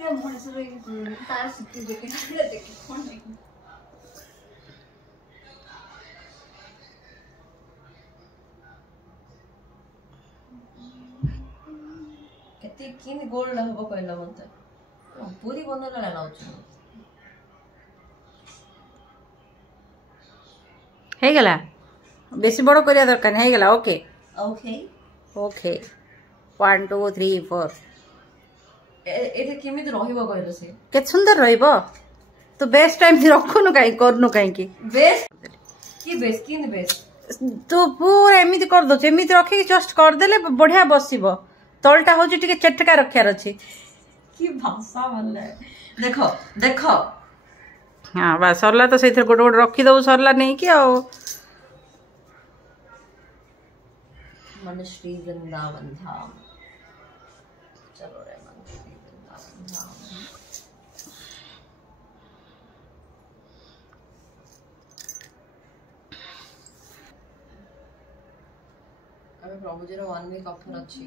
ये मनुष्य रे तार सिक्की देखे ना देखे कौन नहीं केते किन गोल्ड हबो कहला मते पूरी बनला लाउछ हे गला बेसी बड़ करिया दरकार हे गला ओके ओके ओके 1 2 3 4 एते केमिति रहिबो कहलो से के सुंदर रहिबो तो बेस्ट टाइम रखुनु काई करनु काई की बेस्ट की बेस्ट किन बेस्ट तो पूरा एमिति कर दो एमिति रखी जस्ट कर देले बढ़िया बसिबो तलटा होची टिके चटका रखियार अछि की भाषा भले देखो देखो हां बा सरला तो सेथर गोट गोट रखी दउ सरला नहीं कि आ मन श्री वृंदावन धाम चलो रे मन श्री वृंदावन धाम अबे प्रभु जी रो 1 वीक ऑफर अछि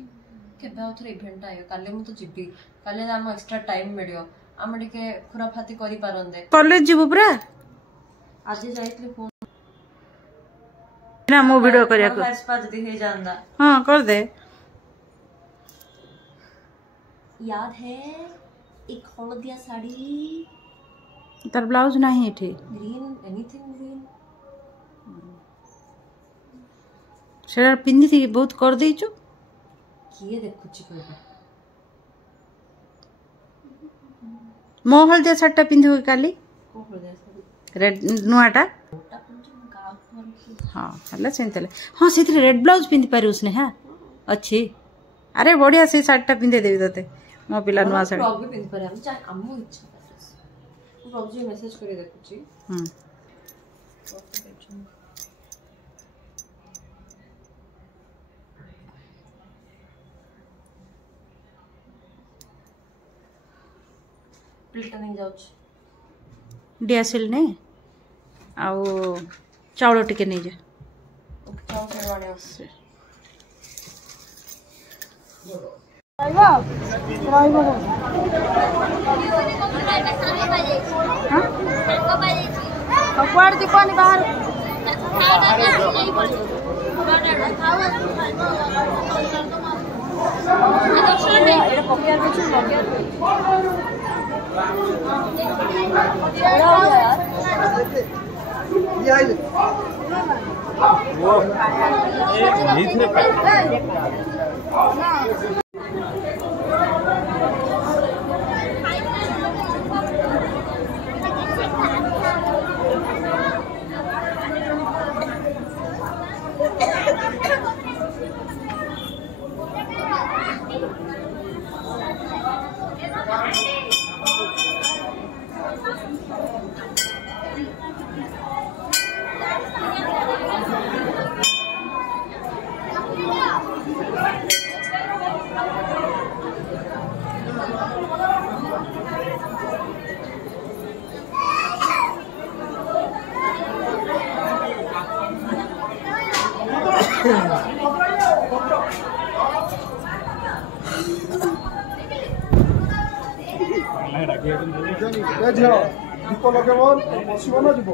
केबे आउथरे इवेंट आयो काले मु तो जिबी काले हम एक्स्ट्रा टाइम मिलियो हम टिके खुराफाती करि पारंदे कॉलेज जीवो पूरा आज जाइतले फोन ना मो वीडियो करिया को एक्सपा जदी हे जानदा हां कर दे याद है एक हलदिया साड़ी तार ब्लाउज नाही एठी ग्रीन एनीथिंग ग्रीन सेरा पिन्नी थी बहुत कर देइचो किए देखुची कहबा मो हलदिया शर्ट पिंधु काली को हलदिया साड़ी रेड नुआटा हाँ हल्ला सेंतले हाँ से रेड ब्लाउज पिंधि पारि उसने हाँ अच्छी अरे बढ़िया से साड़ी पिंधे देवी तते मो पिला नुआ साड़ी प्रॉब्लम पिंधि पारे हम चाहे अम्मू इच्छा करस प्रॉब्लम जी मैसेज करी देखुची प्लेट नहीं जाउछ डियासिल ने आउ चाउल टिके नहीं जा चाउल खेवाने आसे राइबो राइबो हां कुआड़ जी पानी बाहर दीप लगे बसब ना जीव